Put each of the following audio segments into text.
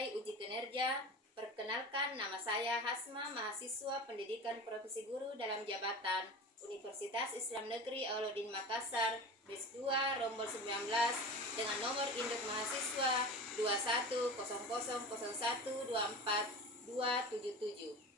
nilai uji kinerja. Perkenalkan, nama saya Hasma, mahasiswa Pendidikan Profesi Guru dalam jabatan Universitas Islam Negeri Auladin Makassar, BES 2 Rombol 19 dengan nomor induk mahasiswa 210001242277.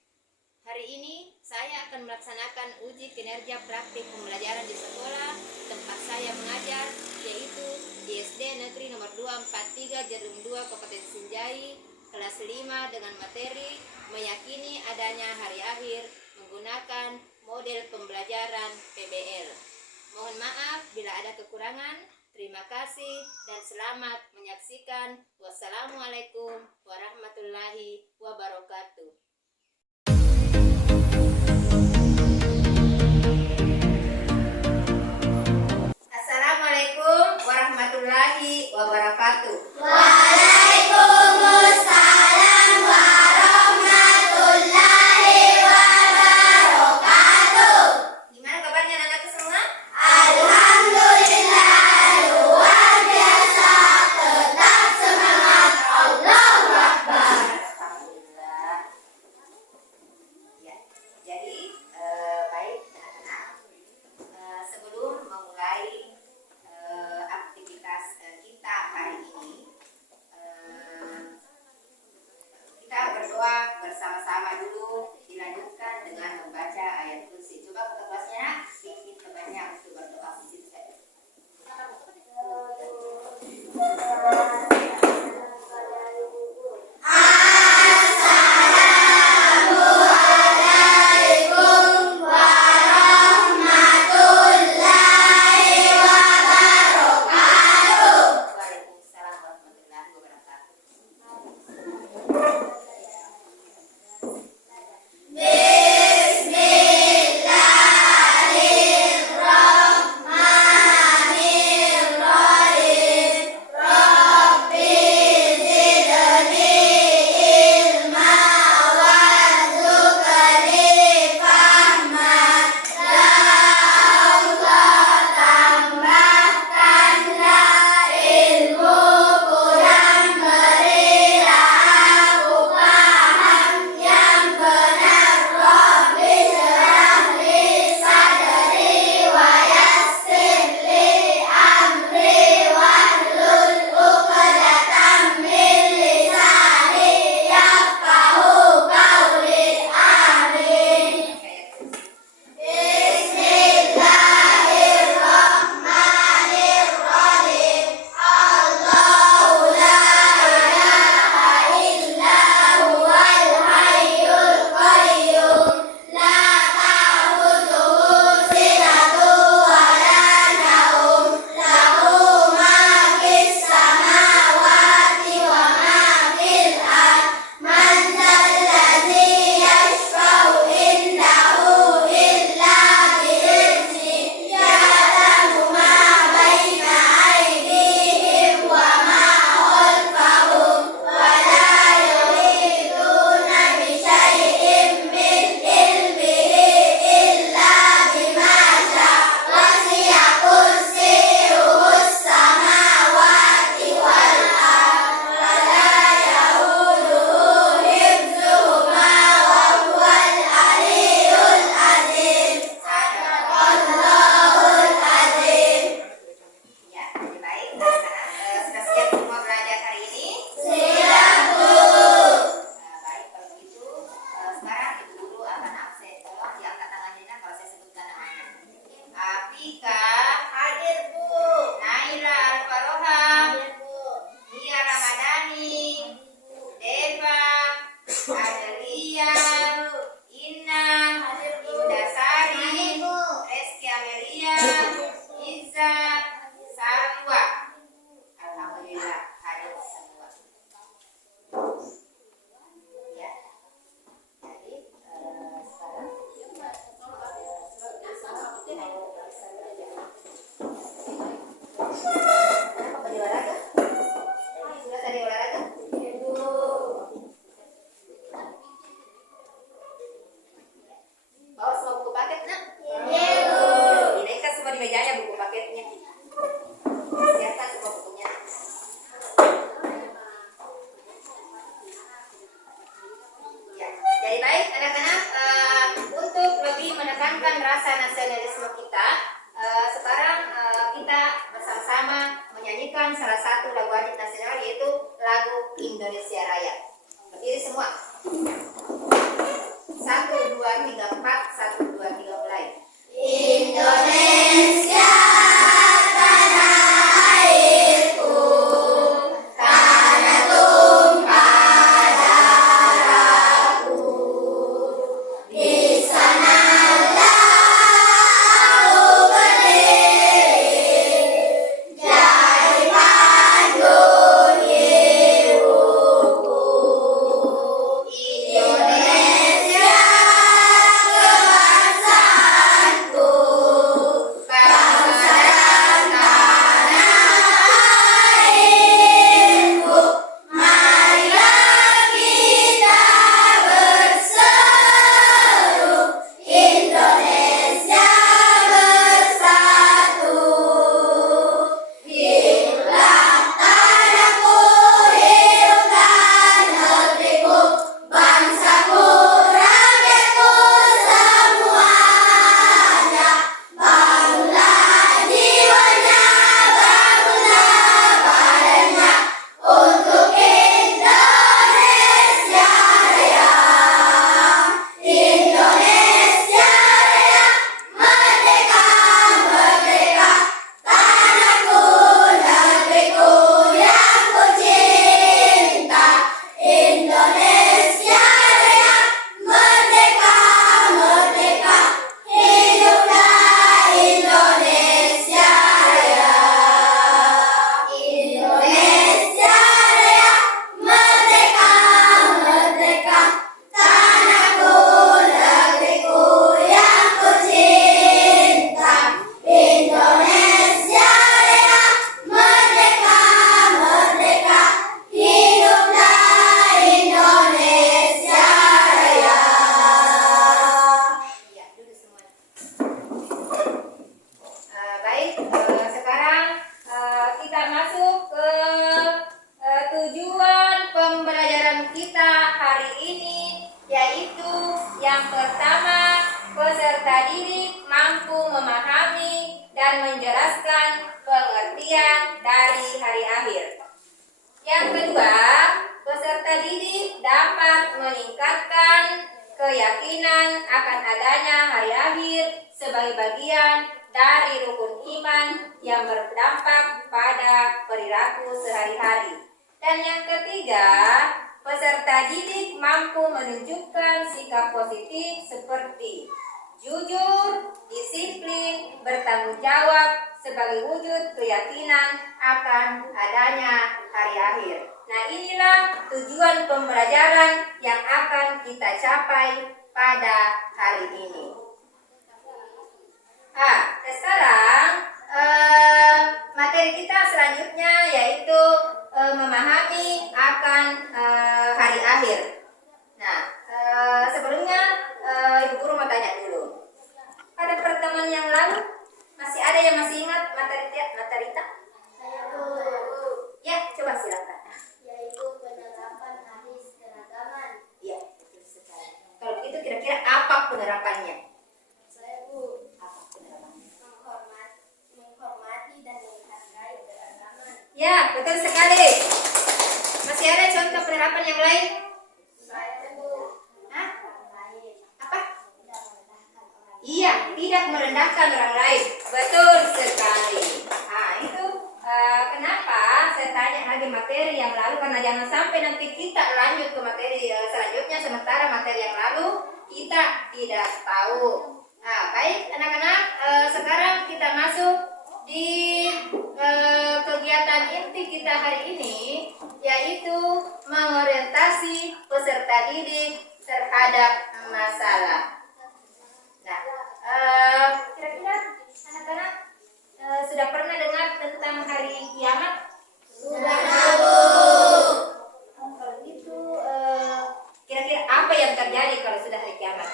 Hari ini saya akan melaksanakan uji kinerja praktik pembelajaran di sekolah tempat saya mengajar, yaitu di SD Negeri nomor 243 Jerum 2 Kabupaten Sinjai, kelas 5 dengan materi meyakini adanya hari akhir menggunakan model pembelajaran PBL. Mohon maaf bila ada kekurangan. Terima kasih dan selamat menyaksikan. Wassalamualaikum warahmatullahi wabarakatuh. Assalamualaikum warahmatullahi wabarakatuh. Waalaikumsalam warahmatullahi wabarakatuh. Gimana kabarnya anak-anak semua? Alhamdulillah, luar biasa, tetap semangat, Allahu Akbar. Alhamdulillah. 3, 4, 1, 2, 3 mulai. Indonesia tanah airku, tanah tumpah darahku. Di sanalah aku berdiri, jadi pandu hidupku. Indonesia kebangsaanku, bangsa dan tanah airku. Marilah kita berseru, Indonesia bersatu. Hiduplah tanahku, hiduplah negeriku, bangsaku, rakyatku semuanya. Bangunlah jiwanya, bangunlah badannya, untuk Indonesia Raya. Indonesia Raya, merdeka, merdeka, tanahku, negeriku yang ku cinta. Indonesia Raya, merdeka, merdeka, hiduplah Indonesia Raya. Indonesia Raya, merdeka, merdeka, tanahku, negeriku yang ku cinta. Indonesia Raya, merdeka, merdeka, hiduplah Indonesia Raya. Ya, duduk semuanya. Baik, sekarang kita masuk ke tujuan pembelajaran kita hari ini, yaitu yang pertama, peserta didik mampu memahami dan menjelaskan pengertian dari hari akhir. Yang kedua, peserta didik dapat meningkatkan keyakinan akan adanya hari akhir sebagai bagian dari rukun iman yang berdampak pada perilaku sehari-hari. Dan yang ketiga, peserta didik mampu menunjukkan sikap positif seperti jujur, disiplin, bertanggung jawab sebagai wujud keyakinan akan adanya hari akhir. Nah, inilah tujuan pembelajaran yang akan kita capai pada hari ini. Sekarang materi kita selanjutnya yaitu memahami akan hari akhir. Nah, sebelumnya Ibu Guru mau tanya dulu. Pada pertemuan yang lalu masih ada yang masih ingat materi Rita? Ya, coba silakan. Yaitu penerapan hari keragaman. Iya, betul sekali. Kalau begitu kira-kira apa penerapannya? Saya Bu, Apa penerapannya? menghormati dan menghargai keragaman. Ya, betul sekali. Masih ada contoh penerapan yang lain? Saya Bu, Hah? orang lain Apa? tidak merendahkan orang. Iya, tidak merendahkan orang lain. Betul sekali. Nah, itu kenapa saya tanya lagi materi yang lalu, karena jangan sampai nanti kita lanjut ke materi selanjutnya sementara materi yang lalu kita tidak tahu. Nah, baik anak-anak, sekarang kita masuk di kegiatan inti kita hari ini, yaitu mengorientasi peserta didik terhadap masalah. Nah, kira-kira anak-anak sudah pernah dengar tentang hari kiamat? Sudah Bu. Kalau gitu, kira-kira apa yang terjadi kalau sudah hari kiamat?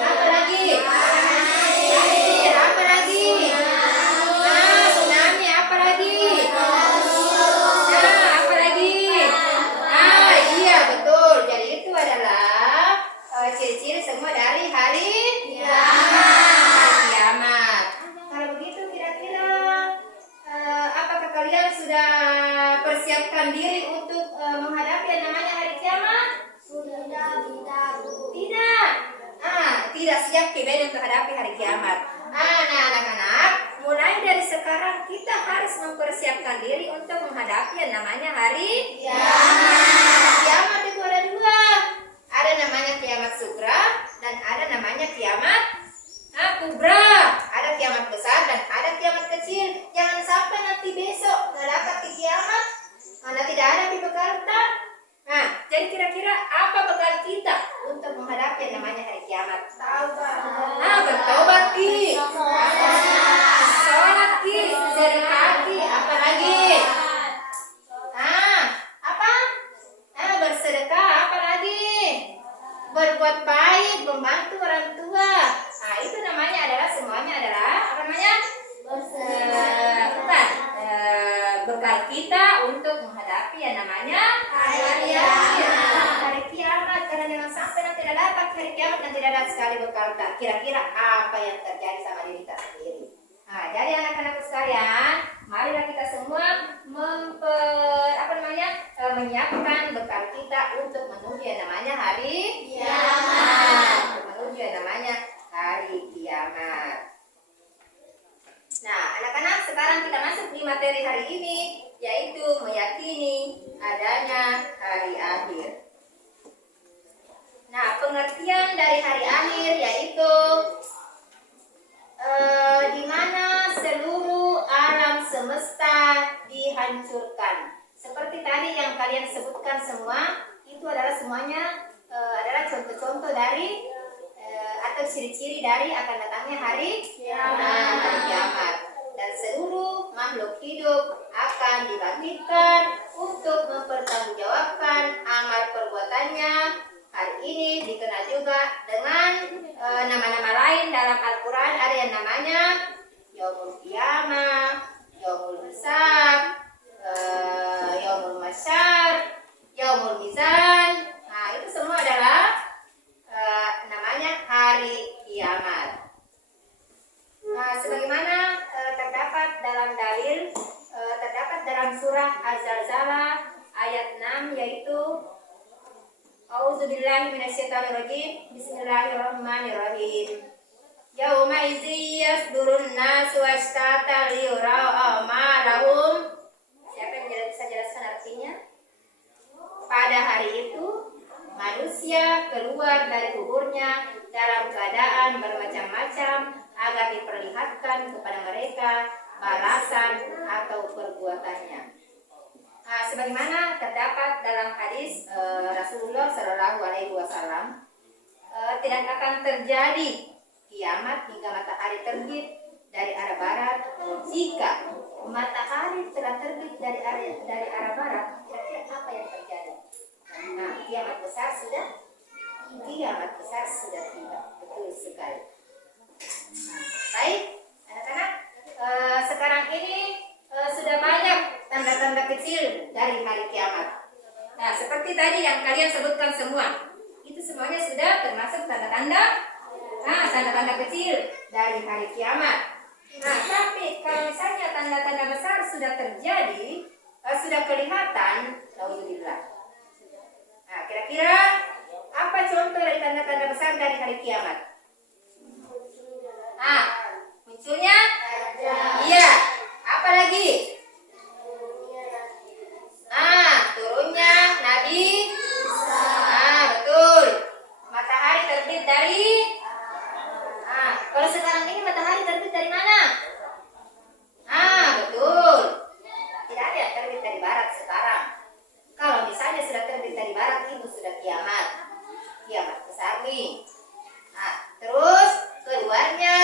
Apa lagi? Banjir, apa lagi? Tsunami, apa lagi? Nah, apa lagi? Iya betul. Jadi itu adalah tidak siap kemudian menghadapi hari kiamat. Nah, anak-anak, mulai dari sekarang kita harus mempersiapkan diri untuk menghadapi yang namanya hari kiamat. Kiamat itu ada dua. Ada namanya kiamat sugra dan ada namanya kiamat kubra. Ada kiamat besar dan ada kiamat kecil. Jangan sampai nanti besok menghadapi kiamat karena tidak ada di bekal kita. Nah, jadi kira-kira apa bekal kita untuk menghadapi yang namanya hari kiamat? Nah, bertaubat ki, sholat ki, sedekah ki, apa lagi? Nah, apa? Nah, bersedekah, apa lagi? Berbuat baik, membantu orang tua. Nah, itu namanya adalah semuanya adalah apa namanya? Bekal kita untuk menghadapi yang namanya hari kiamat. Karena jangan sampai nanti tidak dapat hari kiamat dan tidak ada sekali bekal kita. Kira-kira apa yang terjadi sama diri kita sendiri? Nah, jadi anak-anak sekalian, marilah kita semua menyiapkan bekal kita untuk menuju yang namanya hari kiamat. Menuju yang namanya hari kiamat. Nah, anak-anak, sekarang kita masuk di materi hari ini, yaitu meyakini adanya hari akhir. Nah, pengertian dari hari akhir yaitu di mana seluruh alam semesta dihancurkan. Seperti tadi yang kalian sebutkan semua, itu adalah semuanya adalah contoh-contoh dari atau ciri-ciri dari akan datangnya hari kiamat. Dan seluruh makhluk hidup akan dibangkitkan untuk mempertanggungjawabkan amal perbuatannya. Hari ini dikenal juga dengan nama-nama lain dalam Al-Quran. Ada yang namanya Yaumul Qiyamah, Yaumul Hisab, Yaumul Masyar, Yaumul Mizan. Nah, itu semua adalah namanya hari kiamat. Nah, sebagaimana terdapat dalam dalil, terdapat dalam surah Az-Zalzalah ayat 6, yaitu A'udzubillahi minasyaitonirrajim. Bismillahirrahmanirrahim. Yauma idzi yasdurun nasu ashtatan liyurau a'malahum. Siapa yang bisa jelaskan artinya? Pada hari itu manusia keluar dari kuburnya dalam keadaan bermacam-macam agar diperlihatkan kepada mereka balasan atau perbuatannya. Nah, sebagaimana terdapat dalam hadis Rasulullah Shallallahu Alaihi Wasallam, tidak akan terjadi kiamat hingga matahari terbit dari arah barat. Jika matahari telah terbit dari arah barat, kira-kira apa yang terjadi? Nah, kiamat besar sudah tiba. Betul sekali. Baik, anak-anak, sekarang ini sudah banyak tanda-tanda kecil dari hari kiamat. Nah, seperti tadi yang kalian sebutkan semua, itu semuanya sudah termasuk tanda-tanda kecil dari hari kiamat. Nah, tapi kalau misalnya tanda-tanda besar sudah terjadi, sudah kelihatan, alhamdulillah. Nah, kira-kira apa contoh dari tanda-tanda besar dari hari kiamat? Nah, munculnya? Iya. Apa lagi? Turunnya Nabi. Betul. Matahari terbit dari. Kalau sekarang ini matahari terbit dari mana? Betul. Tidak ada yang terbit dari barat sekarang. Kalau misalnya sudah terbit dari barat, itu sudah kiamat besar nih. Terus keluarnya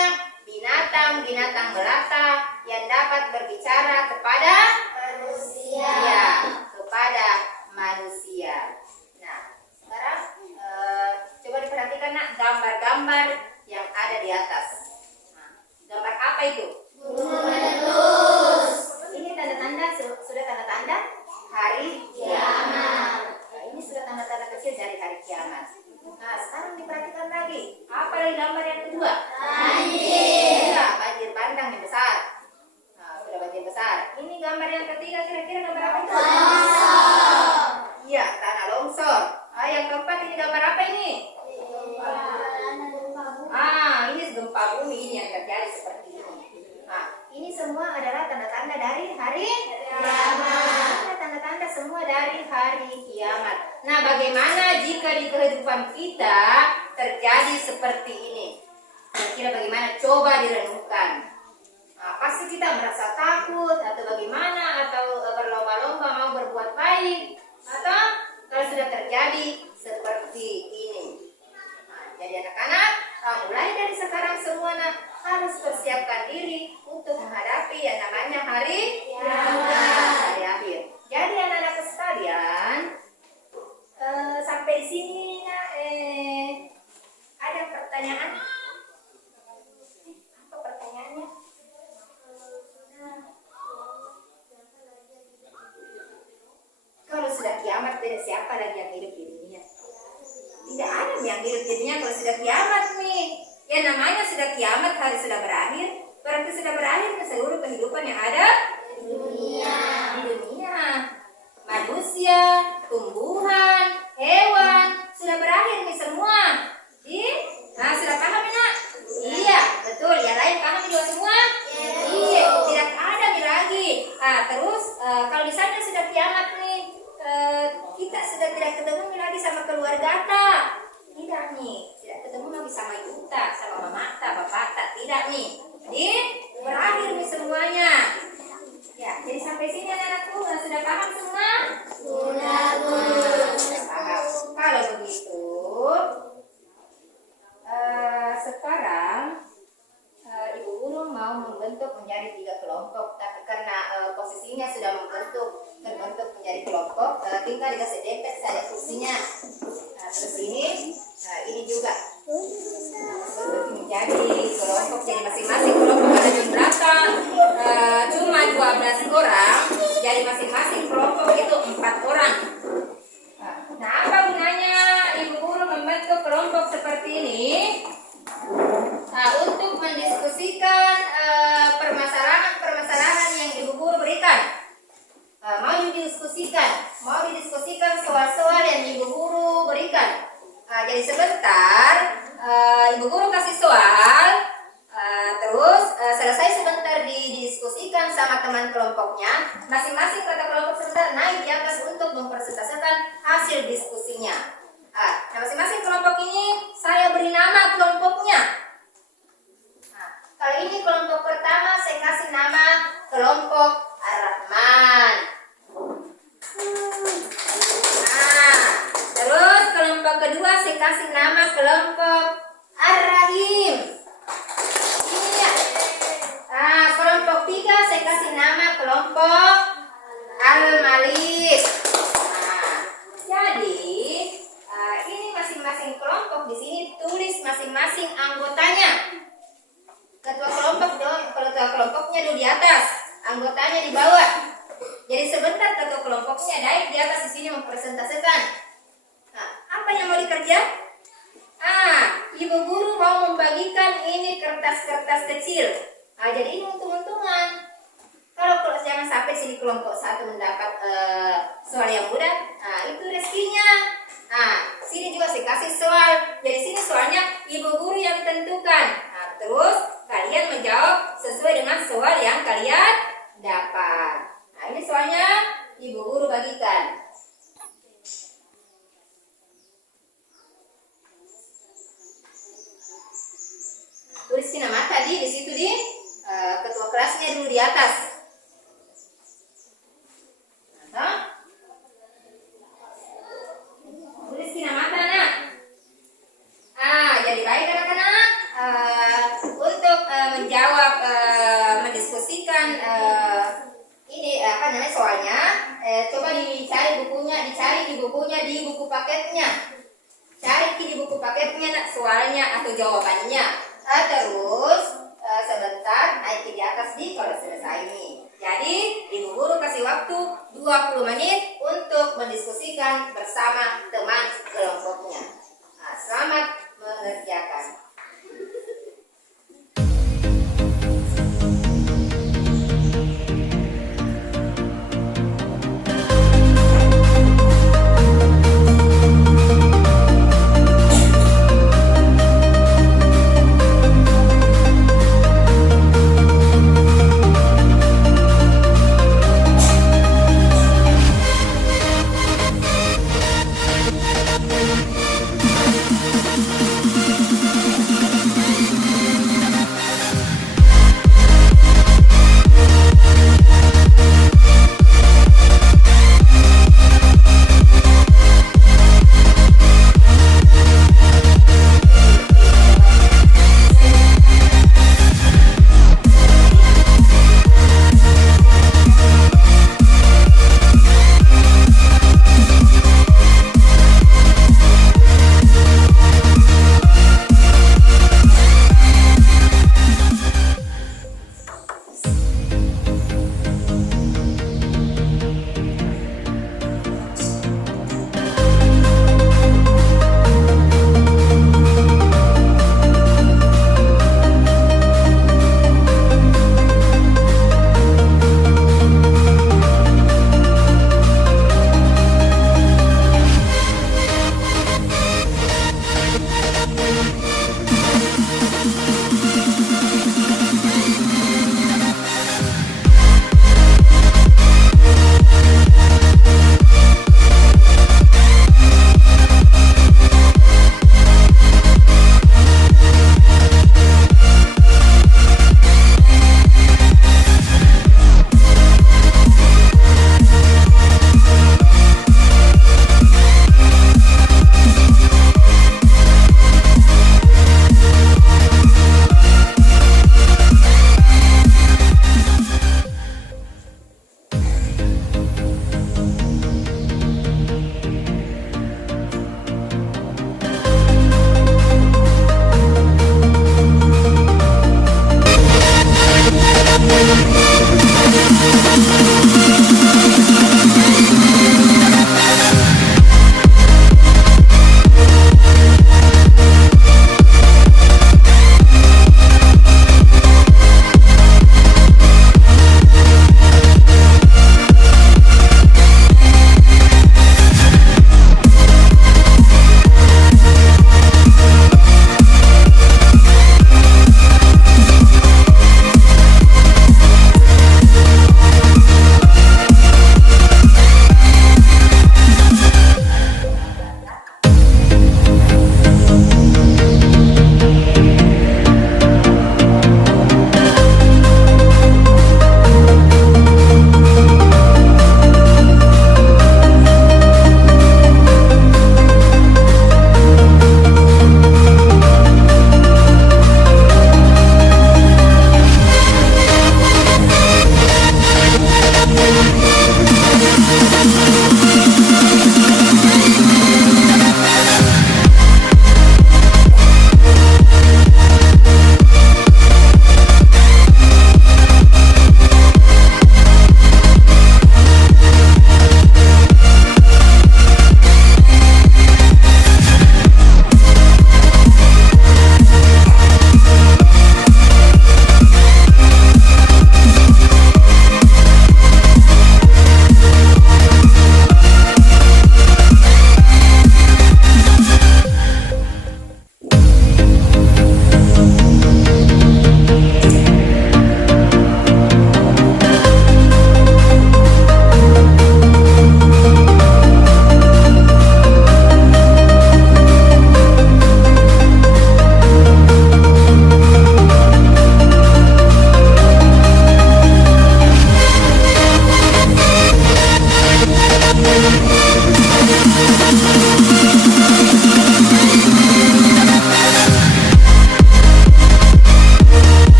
binatang melata yang dapat berbicara kepada manusia. Ya, kepada manusia. Nah, sekarang coba diperhatikan nak gambar-gambar yang ada di atas. Gambar apa itu? Ini tanda-tanda, sudah tanda-tanda hari kiamat. Nah, ini sudah tanda-tanda kecil dari hari kiamat. Nah, sekarang diperhatikan lagi. Apa lagi gambar yang kedua? Banjir. Ya, banjir bandang yang besar. Nah, sudah banjir besar. Ini gambar yang ketiga, kira-kira gambar apa itu? Longsor. Iya, tanah longsor. Yang keempat ini gambar apa ini? kehidupan kita terjadi seperti ini? Kira-kira bagaimana? Coba direnungkan. Nah, pasti kita merasa takut atau bagaimana, atau berlomba-lomba mau berbuat baik, atau kalau sudah terjadi seperti ini. Nah, jadi anak-anak, mulai dari sekarang semuanya harus persiapkan diri untuk menghadapi yang namanya hari akhir. Jadi anak-anak sekalian, sampai di sini ada pertanyaan? Apa pertanyaannya? Kalau sudah kiamat, tidak siapa lagi yang hidup di dunia? Tidak ada yang hidup di dunia kalau sudah kiamat nih. Yang namanya sudah kiamat, hari sudah berakhir. Berarti sudah berakhir ke seluruh kehidupan yang ada di dunia. Manusia, tumbuhan, hewan, sudah berakhir nih semua. Sudah paham nak? Iya, betul. Yang lain paham juga semua? Iya, tidak ada nih lagi. Terus kalau misalnya sudah kiamat nih, kita sudah tidak ketemu lagi sama keluarga kita. Tidak nih, tidak ketemu lagi sama ibu tak, sama mama tak, bapak tak, tidak nih. Jadi berakhir nih semuanya. Ya, jadi sampai sini anak-anakku sudah paham semua? Sudah paham. Kalau begitu, sekarang ibu guru mau membentuk menjadi 3 kelompok, tapi karena posisinya sudah terbentuk menjadi kelompok, tinggal dikasih dempet saja kursinya. Terus ini juga bentuk menjadi kelompok, jadi masing-masing kelompok ada jumlahnya cuma 12 orang, jadi masing-masing kelompok itu 4 orang. Nah, apa gunanya ibu guru membentuk kelompok seperti ini? Untuk mendiskusikan permasalahan-permasalahan yang ibu guru berikan. Mau didiskusikan soal-soal yang ibu guru berikan. Jadi sebentar ibu guru kasih soal, terus selesai sebentar didiskusikan sama teman kelompoknya. Masing-masing kata kelompok sebentar naik di atas untuk mempresentasikan hasil diskusinya. Nah, masing-masing kelompok ini saya beri nama kelompoknya. Kali ini kelompok pertama saya kasih nama kelompok Ar-Rahman. Terus kelompok kedua saya kasih nama kelompok Ar-Rahim. Iya. Kelompok tiga saya kasih nama kelompok Al-Malik. Jadi ini masing-masing kelompok di sini tulis masing-masing anggotanya. Ketua kelompoknya dulu di atas, anggotanya di bawah. Jadi sebentar ketua kelompoknya naik di atas di sini mempresentasikan. Apa yang mau dikerja? Ibu guru mau membagikan ini kertas-kertas kecil. Jadi ini untung-untungan. Kalau jangan sampai sini kelompok satu mendapat soal yang mudah, itu rezekinya. Sini juga saya kasih soal. Jadi sini soalnya ibu guru yang tentukan. Terus kalian menjawab sesuai dengan soal yang kalian dapat. Ini soalnya ibu guru bagikan. Tulis nama tadi di situ ketua kelasnya dulu di atas. Tulis nama anak. Jadi baik anak-anak. Untuk menjawab, mendiskusikan ini soalnya, coba dicari di bukunya di buku paketnya. Cari di buku paketnya soalnya atau jawabannya. Terus sebentar naik di atas kalau selesai ini. Jadi ibu guru kasih waktu 20 menit untuk mendiskusikan bersama teman kelompoknya. Selamat mengerjakan.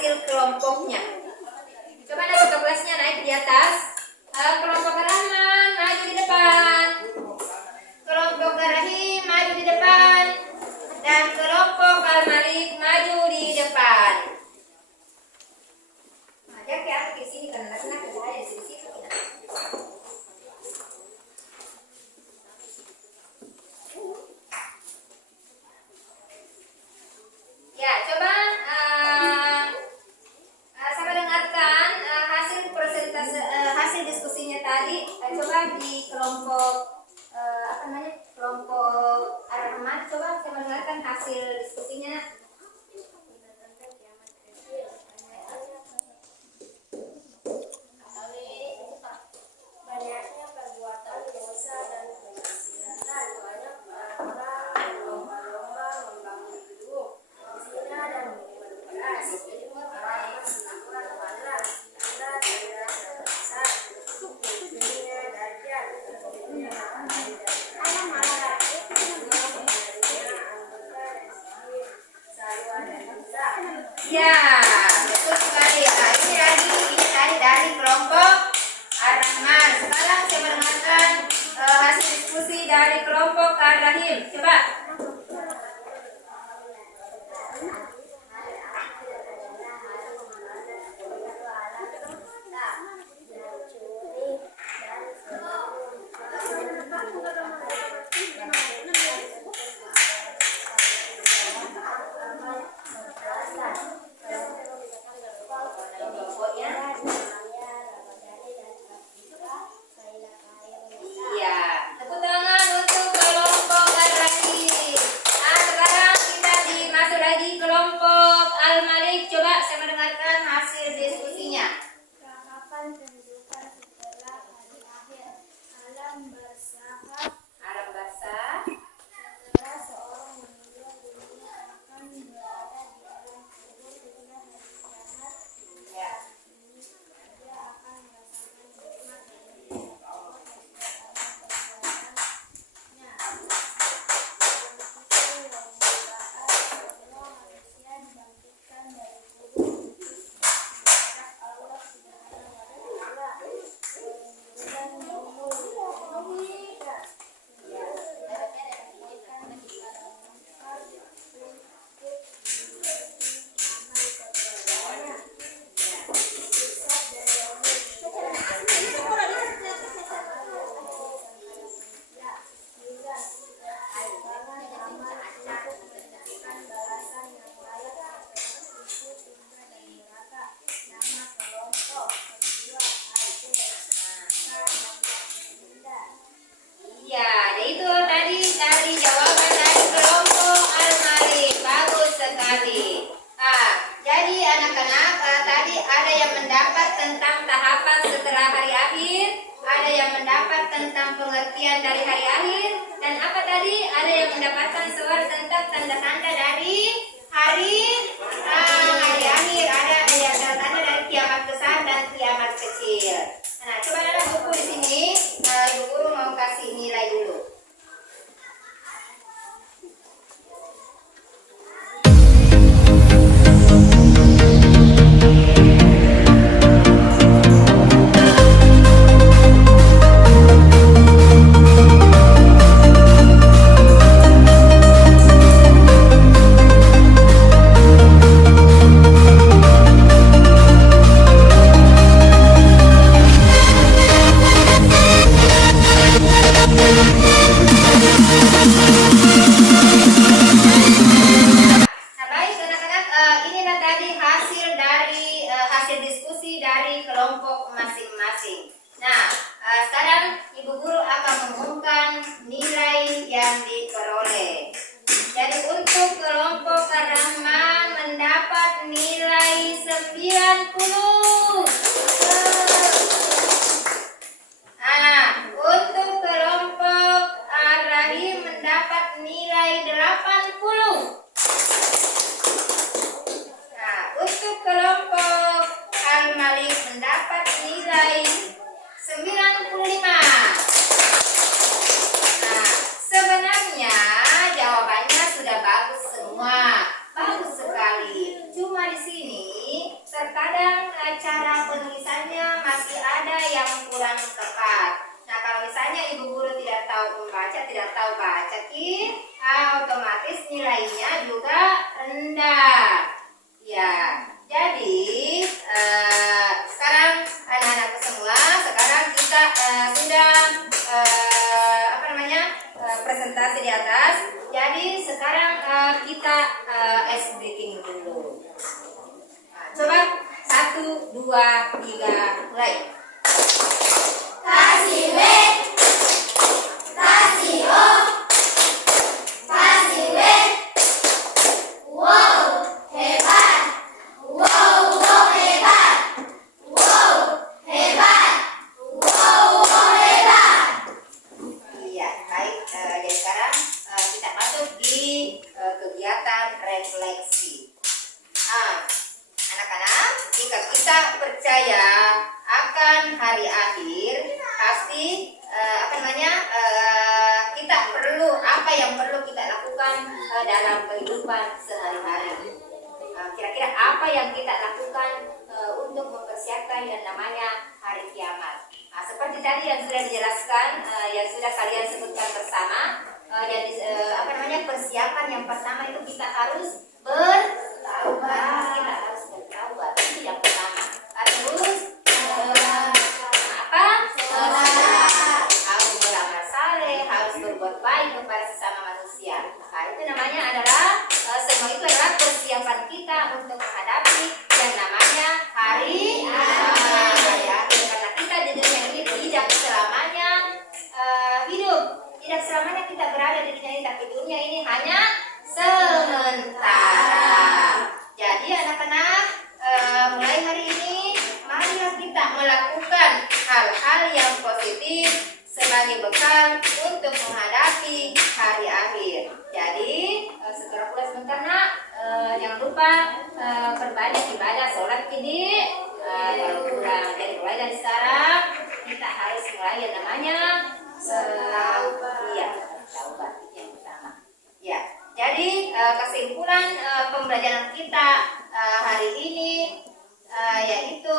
hasil kelompoknya. Coba anak satu kelasnya naik di atas. Kelompok Rahman maju di depan. Kelompok Rahim maju di depan. Dan kelompok Al-Malik maju di depan. Nah, jadi aku di sini karena anak ada di situ. Ya, coba sama dengarkan hasil persentase hasil diskusinya tadi. Coba di kelompok apa namanya? Kelompok Ar-Rahman, coba saya mendengarkan hasil diskusinya. Banyaknya perbuatan dosa dan kemaksiatan, banyak orang berlomba-lomba membangun gedung, zina dan minuman keras, orang melakukan malam, tanda tidak terkesan, dunia dajjal, dunia anak malah Ya, betul sekali. Nah, ini tadi dari kelompok Ar-Rahman. Sekarang saya mendengarkan hasil diskusi dari kelompok Ar-Rahim. Coba. Iya, tepuk tangan untuk kelompok Ar-Rahim. Nah, sekarang kita masuk lagi kelompok Al-Malik. Coba saya mendengarkan hasil diskusinya. Rangkapan kehidupan setelah hari akhir. Alam bersahab Alam basah. setelah seorang meninggal dunia akan berada di alam kubur hingga hari kiamat. Ya. Dia akan merasakan nikmat dari Allah bersama perbuatannya. Begitu yang dibahas semua manusia dibangkitkan dari kubur menghadap Allah Subhanahu wa Ta'ala. Dan yaumul qiyamah. Iya, itu tadi dari jawaban dari kelompok Al-Malik. Bagus sekali. Jadi anak-anak tadi ada yang mendapat tentang tahapan setelah hari akhir, ada yang mendapat tentang pengertian dari hari akhir, dan apa tadi? Ada yang mendapatkan soal tentang tanda-tanda dari hari akhir, ada yang tanda-tanda dari kiamat besar dan kiamat kecil. Nah, coba ada buku di sini. Ibu guru mau kasih nilai dulu. Nah, baik anak-anak, inilah tadi hasil dari hasil diskusi dari kelompok masing-masing. Nah, sekarang Ibu Guru akan mengumumkan nilai yang diperoleh. Jadi untuk kelompok Ar-Rahman mendapat nilai 90. Nah, untuk kelompok Ar-Rahim mendapat nilai 80. Nah, untuk kelompok Al-Malik mendapat nilai 95. Nah, sebenarnya jawabannya sudah bagus semua. Bagus sekali. Cuma di sini terkadang cara penulisannya masih ada yang kurang tepat. Nah, kalau misalnya ibu guru tidak tahu membaca, tidak tahu baca ki, otomatis nilainya juga rendah. Ya, jadi sekarang anak-anakku semua, sekarang kita sudah presentasi di atas. Jadi sekarang kita ice breaking dulu. Coba 1, 2, 3, mulai. Kasih W, kasih O, kasih W. Wow, hebat. Wow, wow, hebat. Wow, hebat. Wow, wow, hebat. Iya, baik. Jadi sekarang kita masuk di kegiatan refleksi. Anak-anak, jika kita percaya akan hari akhir, pasti kita perlu apa yang perlu kita lakukan dalam kehidupan sehari-hari. Kira-kira apa yang kita lakukan untuk mempersiapkan yang namanya hari kiamat. Seperti tadi yang sudah dijelaskan, yang sudah kalian sebutkan bersama. Jadi persiapan yang pertama itu kita harus bertaubat. Kita harus bertaubat, itu yang pertama. Terus harus beramal saleh, harus berbuat baik kepada sesama manusia. Nah, itu namanya adalah semua itu adalah persiapan kita untuk menghadapi yang namanya hari akhir. Karena kita di dunia ini tidak selamanya hidup, tidak selamanya kita berada di dunia ini, tapi dunia ini hanya sementara. Jadi anak-anak, mulai hari ini marilah kita melakukan hal-hal yang positif sebagai bekal untuk menghadapi hari akhir. Jadi setelah pulang sebentar nak, jangan lupa perbanyak ibadah sholat ini kalau kurang. Jadi mulai dari sekarang kita harus mulai yang namanya taubat yang pertama. Ya, jadi kesimpulan pembelajaran kita hari ini yaitu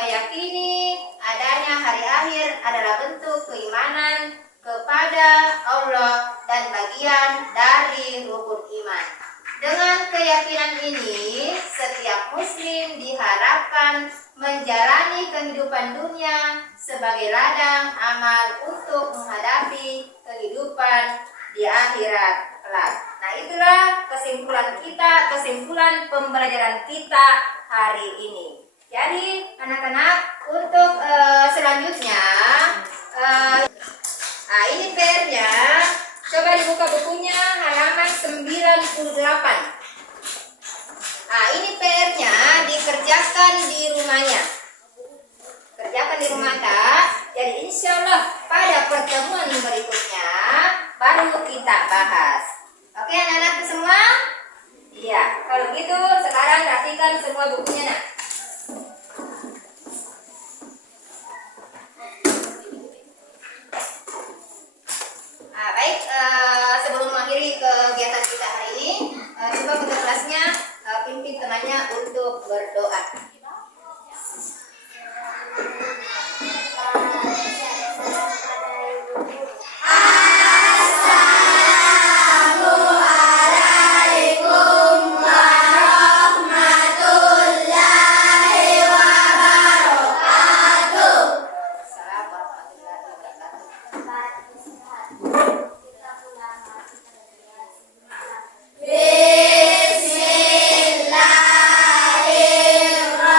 meyakini adanya hari akhir adalah bentuk keimanan kepada Allah dan bagian dari rukun iman. Dengan keyakinan ini, setiap muslim diharapkan menjalani kehidupan dunia sebagai ladang amal untuk menghadapi kehidupan di akhirat kelak. Nah, itulah kesimpulan pembelajaran kita hari ini. Jadi anak-anak, untuk selanjutnya ini PR-nya. Coba dibuka bukunya halaman 98. Ini PR-nya dikerjakan di rumahnya. Kerjakan di rumah tak? Jadi insya Allah pada pertemuan berikutnya baru kita bahas. Oke anak-anak semua? Iya, kalau gitu sekarang rapikan semua bukunya nak. Baik, sebelum mengakhiri kegiatan kita hari ini, coba untuk kelasnya pimpin temannya untuk berdoa. Bismillahirrahmanirrahim.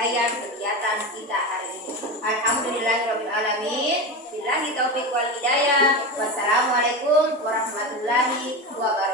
rangkaian kegiatan kita hari ini. Alhamdulillahirabbil alamin. Billahi taufiq wal hidayah. Wassalamualaikum warahmatullahi wabarakatuh.